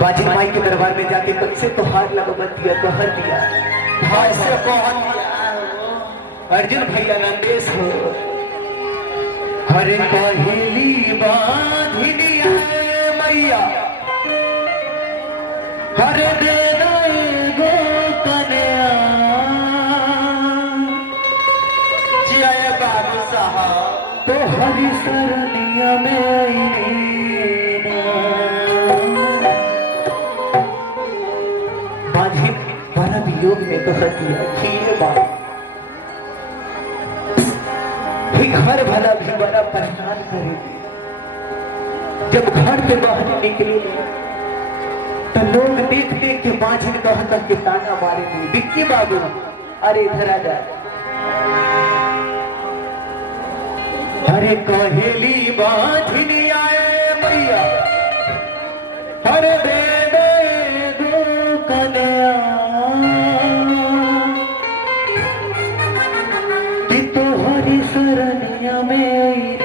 बाजी माई के दरबार में जाके तुझसे तो हार लगमत दिया तो हर दिया हार से कौन अर्जुन भैया नंदेश हो हरे पहली बाधिनी है मैया हरे दे गो कन्या जय बाबू साहब तो हरि सरनिया में योग में तो सकिया खीर बात घर भला भी बड़ा परेशान करेगी जब घर के बाहर निकले तो लोग देख देख के बाझिन कह कर के ताना मारेंगे बिक्की बाबू अरे इधर आ जा अरे कहेली बाझिन आए मैया अरे दे दो कन्या सरनिया में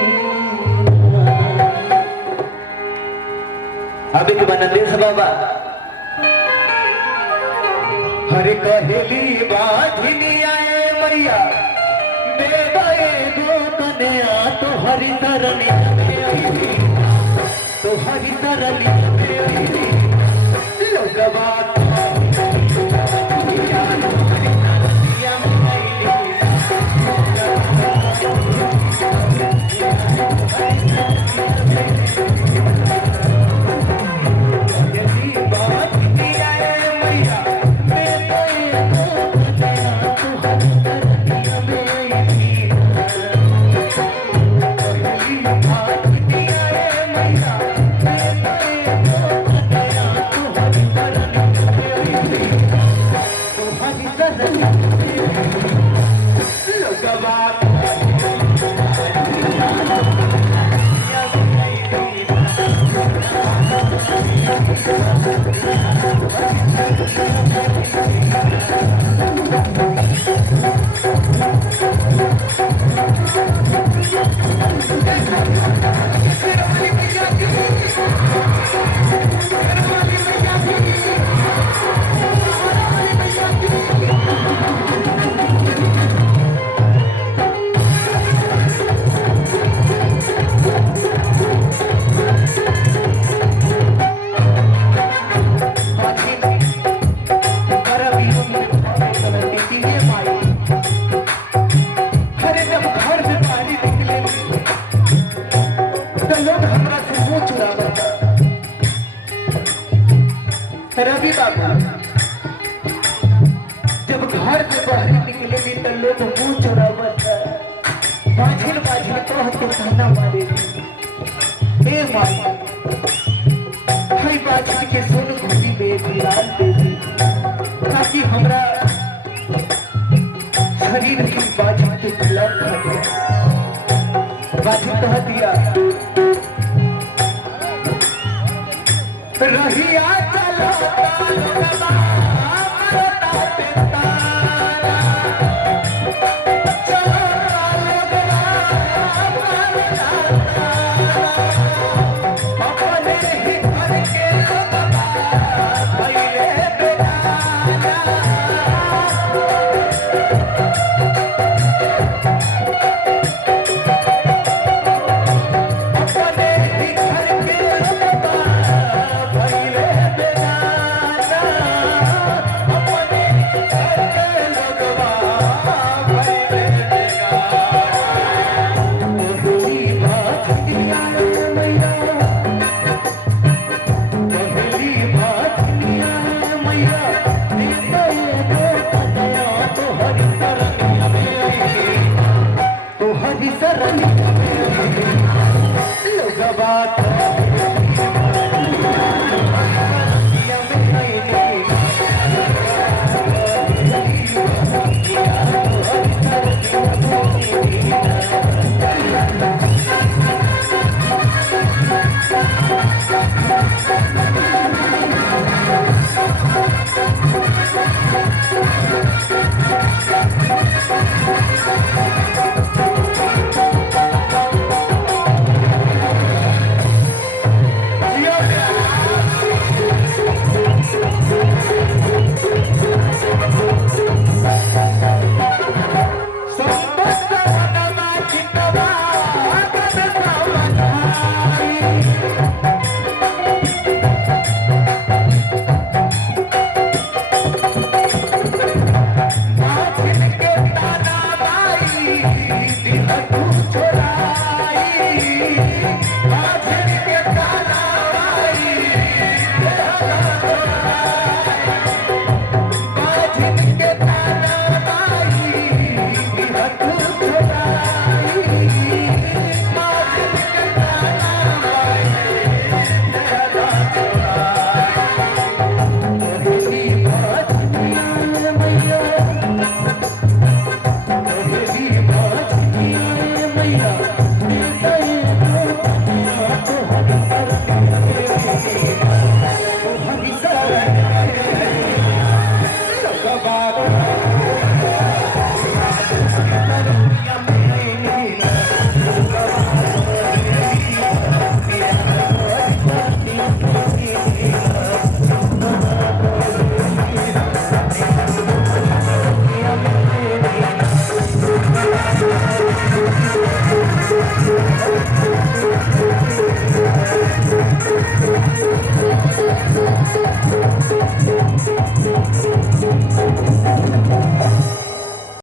अब एक बनंदेश बाबा हरे कहेली बाधिनी आए मैया बेबाए गो कन्या तो हरि सरनिया में तो हरि सरनिया में लोगवा रवि बाबा जब घर से बाहर निकलेगी तो लोग मुंह चुरावत बाझिल बाझिल तो हमको कहना मारेगी ए माई हई बाझिल के सोन घुटी में लाल देवी ताकि हमरा शरीर की बाझिल के खिलाफ खा गया बाझिल कह दिया रहिया चलो